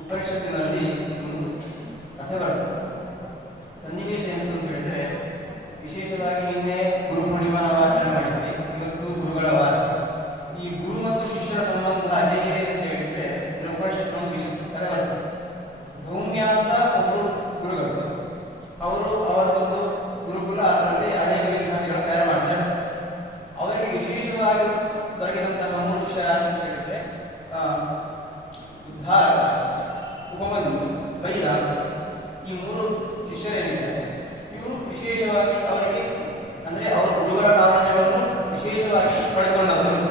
ಉಪನಿಷತ್ತಿನಲ್ಲಿ ಒಂದು ಕಥೆ ಬರ್ತದೆ. ಸನ್ನಿವೇಶ ಎಂತ ಅಂತ ಹೇಳಿದ್ರೆ, ವಿಶೇಷವಾಗಿ ನಿನ್ನೆ ಗುರು ಪೂರ್ಣಿಮಾನ ಆಚರಣೆ ಮಾಡಿದ್ವಿ, ಇವತ್ತು ಗುರುಗಳ ವಾರ. ಈ ಗುರು ಮತ್ತು ಶಿಷ್ಯರ ಸಂಬಂಧ ಹೇಗಿದೆ ಅಂತ ಹೇಳಿದ್ರೆ ಉಪನಿಷತ್ತು ಒಂದು ವಿಷಯ ಕಥೆ ಬರ್ತದೆ. ಭೌಮ್ಯ ಅಂತ ಒಬ್ಬರು ಗುರುಗಳು, ಅವರು ಅವರದೊಂದು ಗುರುಕುಲ ಅದರಲ್ಲಿ ಹಳೆಯ ವಿದ್ಯಾರ್ಥಿಗಳು ತಯಾರು ಮಾಡ್ತಾರೆ. ಅವರಿಗೆ ವಿಶೇಷವಾಗಿ ದೊರಕಿದಂತಹ ಮೂರು ಶಿಷ್ಯರ ಅಂತ ಹೇಳಿದ್ರೆ ಉದ್ಧಾರ, ಉಪಮನ್ಯು, ವೈರಾಗ, ಈ ಮೂರು ಶಿಷ್ಯರೇನಿದ್ದಾರೆ ಇವರು ವಿಶೇಷವಾಗಿ ಅವರಿಗೆ ಅಂದರೆ ಅವರ ಗುರುಗಳ ಕಾರಣವನ್ನು ವಿಶೇಷವಾಗಿ ಪಡೆದುಕೊಂಡವರು.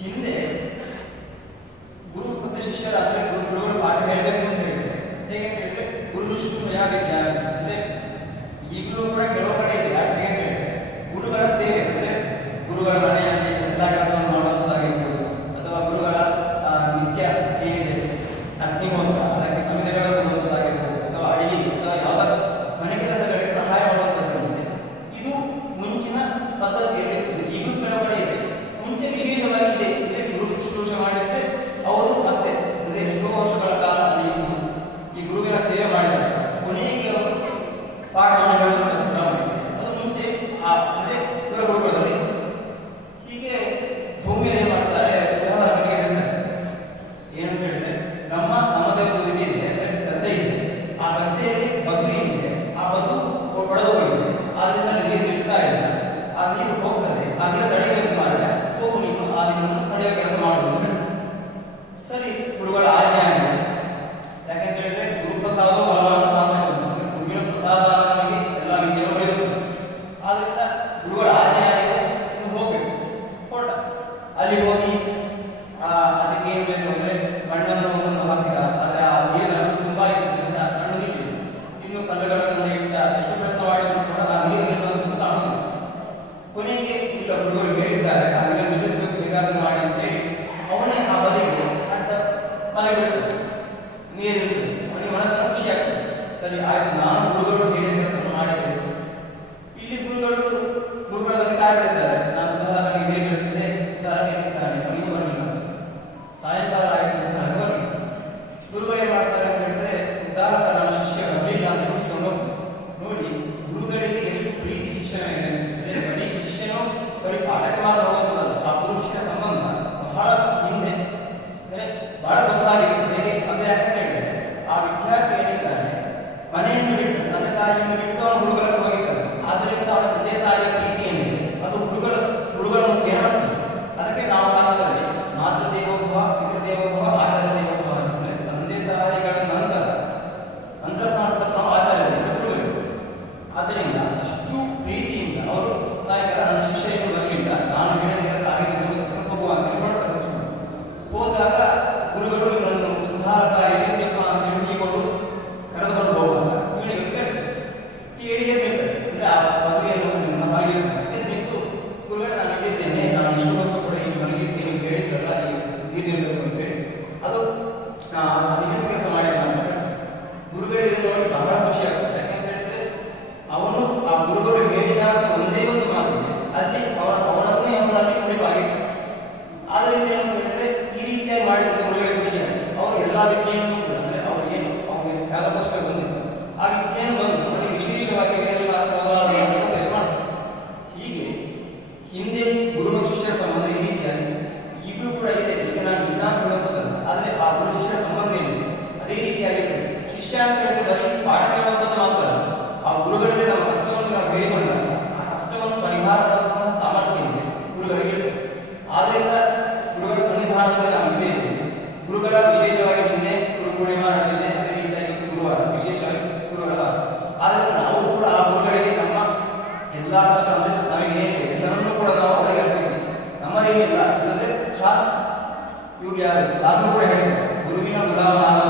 ಹಿಂದೆ ಗುರು ಮತ್ತು ಶಿಷ್ಯರ ಅಂದರೆ ಗುರುಗಳು ಪಾಠ ಹೇಳಬೇಕು ಅಂತ ಹೇಳಿದ್ರೆ ಹೇಗೆ ಅಂತ ಹೇಳಿದ್ರೆ ಗುರು ಶುಶ್ರೂಷೆಯ ವಿದ್ಯಾ ಅಂದರೆ ಈಗಲೂ ಕೂಡ ಕೆಲವು ಕಡೆ ಇದೆ. ಹೇಗೆ ಅಂತ ಹೇಳಿದ್ರೆ ಗುರುಗಳ ಸೇವೆ ಅಂದರೆ ಗುರುಗಳ ಮನೆಯಲ್ಲಿ ಎಲ್ಲ ಕೆಲಸವನ್ನು ಮಾಡುವಂಥದ್ದಾಗಿರ್ಬೋದು, ಅಥವಾ ಗುರುಗಳ ನಿತ್ಯ ಏನಿದೆ ಅಗ್ನಿಹೋತ್ರ ಅದಕ್ಕೆ ಸಂವಿಧಾನಗಳು ಕೊಡುವಂಥದ್ದಾಗಿರ್ಬೋದು, ಅಥವಾ ಅಡಿಗೆ ಅಥವಾ ಯಾವುದಾದ ಮನೆ ಕೆಲಸಗಳಿಗೆ ಸಹಾಯ ಮಾಡುವಂಥದ್ದು. ಇದು ಮುಂಚಿನ ಪದ್ಧತಿಯಲ್ಲಿ ಇರ್ತದೆ, ಈಗಲೂ ಕೆಲವು ಕಡೆ ಇದೆ. ಮುಂಚೆ ವಿಶೇಷವಾಗಿ ಇದೆ ಅಂದರೆ ಗುರು ಶುಶ್ರೂಷೆ ಮಾಡಿದ್ರೆ ಅವರು ಮತ್ತೆ ಅಂದರೆ ಎಷ್ಟೋ ವರ್ಷಗಳ ಕಾಲ ಈ ಗುರುವಿನ ಸೇವೆ ಮಾಡಿದಾಗ ಕೊನೆಗೆ ಅವರು ಪಾಠವನ್ನು ಹೇಳುವಂಥದ್ದು ಕ್ರಮ ಇದೆ. ಅದು ಮುಂಚೆ ಅಂದರೆ ಇವರ ಗುರುಗಳಲ್ಲಿ ಹೀಗೆ ಭೂಮಿಯಲ್ಲಿ ಏನ್ ಮಾಡ್ತಾರೆ, ಉದಾಹರಣೆಗೆ ಹೇಳ್ತಾರೆ ಏನಂತ ಹೇಳಿದ್ರೆ ನಮ್ಮದೇ ಒಂದು ವಿಧಿ ಇದೆ, ಗದ್ದೆ ಇದೆ. ಆ ಗದ್ದೆಯಲ್ಲಿ ಬದು ಏನಿದೆ ಆ ಬದು ಒಡೆದು ಹೋಗಿದೆ, ಆದ್ರಿಂದ ನೀರು ನಿಲ್ತಾ ಇಲ್ಲ, ಆ ನೀರು ಹೋಗ್ತದೆ, ಆ ನೀರು ತಡೆಯಬೇಕು ಮಾಡಿದ್ರೆ ಹೋಗು ನೀನು ಆ ನೀರನ್ನು ತಡೆಯುವ ಕೆಲಸ ಮಾಡುವುದು ಹೇಳ್ತಾರೆ. ಸರಿ, ಗುರುಗಳ ಆಜ್ಞೆ ಆಗಿದೆ. ಯಾಕಂತ ಹೇಳಿದ್ರೆ ಗುರುಪ್ರಸಾದ ಬಲವಾದ ಶಾಸನ, ಗುರುವಿನ ಪ್ರಸಾದ ನಮಗೆ ಎಲ್ಲ ವಿಧಿಯನ್ನು ಹೊಡೆಯುತ್ತದೆ. ಆದ್ರಿಂದ ಗುರುಗಳ ಆಜ್ಞೆ ಆಗಿದೆ, ಇನ್ನು ಹೋಗ್ಬೇಕು. ಹೊರಟ ಅಲ್ಲಿ ಹೋಗಿ ಅದಕ್ಕೆ ಏನ್ ಬೇಕು ಅಂದ್ರೆ ಮಣ್ಣನ್ನು ಒಂದೊಂದು ಹಾಕಿದ, ಆದ್ರೆ ಆ ನೀರಿನ ತುಂಬಾ ಇರೋದ್ರಿಂದ ಮಣ್ಣು ನಿಂತಿದೆ. ಇನ್ನು ಕಲ್ಲುಗಳನ್ನು ಇಟ್ಟ, ಎಷ್ಟು ಪ್ರಯತ್ನ ಮಾಡಿದ್ರು ಕೂಡ ಆ ನೀರು ನಿಲ್ಲುವಂಥದ್ದು ಕಾಣುವುದಿಲ್ಲ. ಕೊನೆಗೆ ಇಲ್ಲ ಗುರುಗಳು ಹೇಳಿದ್ದಾರೆ ಆ ನೀರನ್ನು ನಿಲ್ಲಿಸಬೇಕು, ಹೇಗಾದ್ರೂ ಮಾಡಿ ಅಂತ ಹೇಳಿ ಅವನೇ ಆ ಬದಿಗೆ ಅಡ್ಡ ಮನೆ ಬಿಡ್ತಾರೆ. ನೀರು ಅವನಿಗೆ ಮನಸ್ಸನ್ನು ಖುಷಿ ಆಗ್ತದೆ. ಸರಿ ಆಯ್ತು, ನಾನು ಗುರುಗಳು ಹೇಳಿದ ಕೆಲಸವನ್ನು ಮಾಡಬೇಕು. ಇಲ್ಲಿ ಗುರುಗಳ ಕಾಯ್ತಾ ಇದ್ದಾರೆ, ನಾನು ಉದಾಹರಣೆಗೆ ನೀರು ಬೆಳೆಸಿದೆ, ಉದಾಹರಣೆ ನಿಂತಾನೆ, ಇದು ಬರಲಿಲ್ಲ. ಸಾಯಂಕಾಲ ಆಯಿತು, ಉದಾಹರಣೆ ಬರಲಿಲ್ಲ. ಗುರುಗಳು ಏನ್ ಮಾಡ್ತಾರೆ ಅಂತ ಹೇಳಿದ್ರೆ ಉದಾಹರಣ ನನ್ನ ಶಿಷ್ಯ ಬರಲಿಲ್ಲ ಅಂತ ಹುಡುಕಿಕೊಂಡು ಹೋಗ್ತಾರೆ. ನೋಡಿ ಗುರುಗಳಿಗೆ ಎಷ್ಟು ಪ್ರೀತಿ ಶಿಷ್ಯನಿಗೆ ಅಂದರೆ ಬರೀ ಶಿಷ್ಯನು ಬರೀ ಪಾಠಕ್ಕೆ ಮಾತ್ರ ಹೋಗುವಂಥದ್ದಲ್ಲ, ಆ ಗುರು ಶಿಷ್ಯನ ಸಂಬಂಧ ಬಹಳ ಹಿಂದೆ ಅಂದರೆ ಬಹಳ ಸೊಗಸಾಗಿತ್ತು. ಹೇಗೆ ಅಂದರೆ ಯಾಕಂತ ಹೇಳಿದ್ರೆ ಆ ವಿದ್ಯಾರ್ಥಿ ಏನಿದ್ದಾನೆ ಮನೆಯನ್ನು ಬಿಟ್ಟು ತಂದೆ ತಾಯಿಯನ್ನು ಬಿಟ್ಟು ಅವನು ಗುರುಗಳನ್ನು ಹೋಗಿದ್ದಾನೆ. ಆದ್ದರಿಂದ ಅವನ ತಂದೆ ತಾಯಿಯ ಪ್ರೀತಿ ಏನಿದೆ ಅದು ಗುರುಗಳನ್ನು ಕೇಳುತ್ತದೆ. ಅದಕ್ಕೆ ನಾವು ಕಾಲದಲ್ಲಿ ಮಾತೃ ದೇವೋಭವ, ಪಿತೃ ದೇವೋಭವ, ಆಚಾರ್ಯ ದೇವೋಭವ ಅಂದರೆ ತಂದೆ ತಾಯಿಗಳ ನಂತರ ಸ್ಥಾನದ ನಾವು ಆಚಾರ್ಯ ಗುರುಗಳು. ಆದ್ದರಿಂದ ಅಷ್ಟು ಪ್ರೀತಿಯಿಂದ ಅವರು ಸಾಯಂಕಾಲ ನನ್ನ ಶಿಷ್ಯ ಇನ್ನೂ ಬರಲಿಲ್ಲ, ನಾನು ಹೇಳಿದ ಕೆಲಸ ಆಗಿದೆ ಹೋಗುವ ಅಂತ ಹೊರಡ್ತಾರೆ. ಹೋದಾಗ ಗುರುಗಳು ಇವರನ್ನು ಉದ್ಧಾರಕ ಏನಿದೆಯಪ್ಪ ಅಂತ ಹೇಳಿಕೊಂಡು ಕರೆದುಕೊಂಡು ಹೋಗುವಾಗ ಇವನಿಗೆ ಕೇಳಿ ಎದ್ದಿರ್ತಾರೆ. ಅಂದರೆ ಆ ಮದುವೆಯನ್ನು ನನ್ನ ಮನೆಗೆ ಎದ್ದಿತ್ತು, ಗುರುಗಳೇ ನಾನು ಹೇಳಿದ್ದೇನೆ, ನಾನು ಇಷ್ಟು ಹೊತ್ತು ಕೂಡ ಇಲ್ಲಿ ಮಲಗಿದ್ದೀನಿ, ಹೇಳಿದ್ರಲ್ಲ ನೀರಿರಬೇಕು ಅಂತ ಹೇಳಿ ಅದು ನಿಲ್ಲಿಸ ಕೆಲಸ ಮಾಡಿ ನಾನು ಗುರುಗಳಿಗೆ ನೋಡಿ ಬಹಳ ಖುಷಿ ಆಗ್ತದೆ. ಯಾಕಂತ ಹೇಳಿದ್ರೆ ಅವನು ಆ ಗುರುಗಳು ಹೇಳಿದಾಗ ಒಂದೇ ಒಂದು ಮಾತಿದೆ, ಅಲ್ಲಿ ಅವನನ್ನೇ ಅವನಲ್ಲಿ ಉಳಿವಾಗಿಟ್ಟ. ಆದ್ದರಿಂದ ಏನು ಹೇಳಿದ್ರೆ ಈ ರೀತಿಯಾಗಿ ಮಾಡಿದ ಗುರುಗಳಿಗೆ ಖುಷಿ ಆಗಿದೆ. ಅವರು ಎಲ್ಲ ವಿದ್ಯೆಯನ್ನು ಕೂಡ ಅಂದರೆ ಅವರು ಏನು ಅವನಿಗೆ ಯಾವುದಕ್ಕೋಸ್ಕರ ಬಂದಿತ್ತು ಆ ವಿದ್ಯೆಯನ್ನು ಬಂದು ಅವನಿಗೆ ವಿಶೇಷವಾಗಿ ವೇದಶಾಸ್ತ್ರ ಮಾಡ್ತಾರೆ. ಹೀಗೆ ಹಿಂದೆ ಗುರು ಶಿಷ್ಯರ ಸಂಬಂಧ ಈ ರೀತಿಯಾಗಿದೆ, ಈಗಲೂ ಕೂಡ ಇದೆ. ಈಗ ನಾನು ಇಲ್ಲ ಅಂತ ಹೇಳುವುದಲ್ಲ, ಆದರೆ ಆ ಗುರು ಶಿಷ್ಯರ ಸಂಬಂಧ ಏನಿದೆ ಅದೇ ರೀತಿಯಾಗಿದೆ. ಶಿಷ್ಯ ಅಂತ ಹೇಳಿದ್ರೆ ಬರೀ ಪಾಠ ಕೇಳುವಂಥದ್ದು ಮಾತ್ರ ಅಲ್ಲ, ಆ ಗುರುಗಳಲ್ಲಿ ನಮ್ಮ ಕಷ್ಟವನ್ನು ನಾವು ಹೇಳಿಕೊಂಡಾಗ ಆ ಕಷ್ಟವನ್ನು ಪರಿಹಾರ ಮಾಡುವಂತಹ ಸಾಮರ್ಥ್ಯ ಏನಿದೆ ಗುರುಗಳಿಗೆ ಇರ್ತದೆ. ಆದ್ದರಿಂದ ಗುರುಗಳ ಸನ್ನಿಧಾನದಲ್ಲಿ ನಾವು ಇದ್ದೇವೆ. ಗುರುಗಳ ವಿಶೇಷವಾಗಿ ನಿನ್ನೆ ಗುರು ಪೂರ್ಣಿಮಾ ನಡೆದಿದೆ, ಅದೇ ರೀತಿಯಾಗಿ ಗುರುವಾರ ವಿಶೇಷವಾಗಿ ಗುರುಗಳ ವಾರ. ಆದರೆ ನಾವು ಕೂಡ ಆ ಗುರುಗಳಿಗೆ ನಮ್ಮ ಎಲ್ಲ ಕಷ್ಟ ಅಂದರೆ ನಮಗೆ ಏನಿದೆ ಎಲ್ಲರನ್ನೂ ಕೂಡ ನಾವು ಅವರಿಗೆ ಅರ್ಪಿಸಿ ನಮ್ಮದೇನಿಲ್ಲ ಅಂದರೆ ಇವ್ರು ಯಾರು ದಾಸರು ಕೂಡ ಹೇಳಿದ್ದಾರೆ, ಗುರುವಿನ ಗುಲಾಮನಾದ